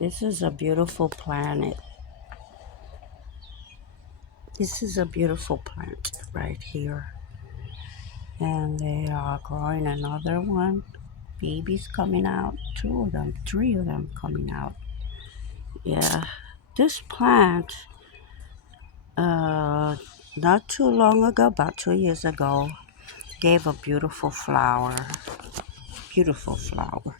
This is a beautiful planet. This is a beautiful plant right here. And they are growing another one. Babies coming out. Two of them, three of them coming out. Yeah. This plant, uh, not too long ago, about 2 years ago, gave a beautiful flower. Beautiful flower.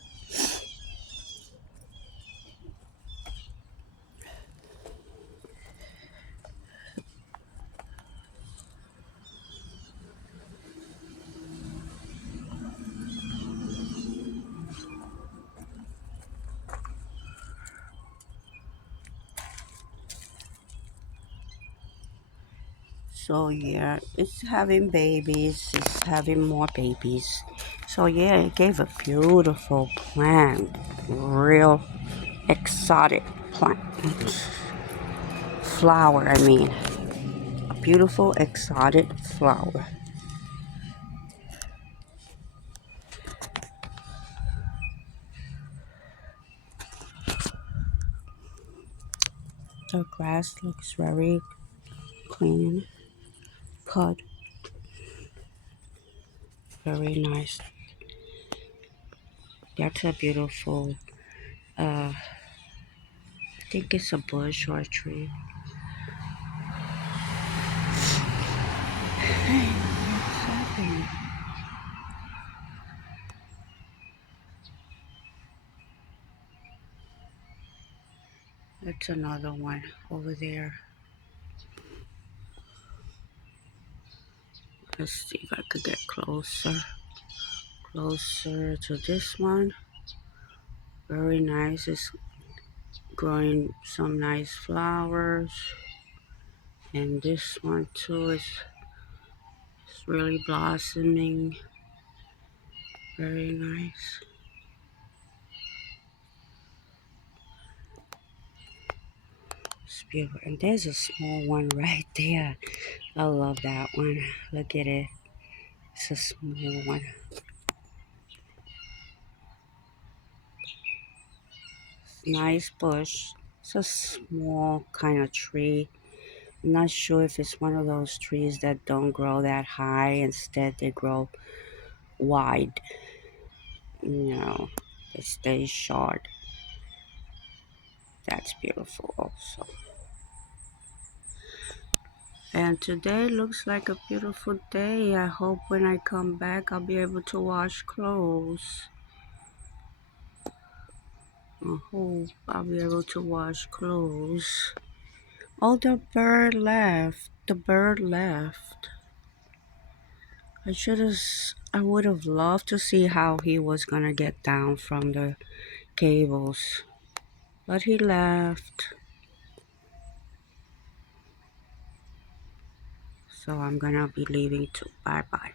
So yeah, it's having babies. It's having more babies. So yeah, it gave a beautiful plant. Real exotic plant. Flower, I mean. A beautiful exotic flower. The grass looks very clean, cut, very nice. That's a beautiful, I think it's a bush or a tree. Hey, what's happening? That's another one over there. Let's see if I could get closer to this one. Very nice. It's growing some nice flowers. And this one too is really blossoming. Very nice. It's beautiful. And there's a small one right there. I love that one. Look at it. It's a small one. Nice bush. It's a small kind of tree. I'm not sure if it's one of those trees that don't grow that high. Instead, they grow wide. They stay short. That's beautiful also. And today looks like a beautiful day. I hope when I come back I'll be able to wash clothes. I hope I'll be able to wash clothes. Oh, the bird left. The bird left. I would have loved to see how he was gonna get down from the cables. But he left. So I'm gonna be leaving too. Bye bye.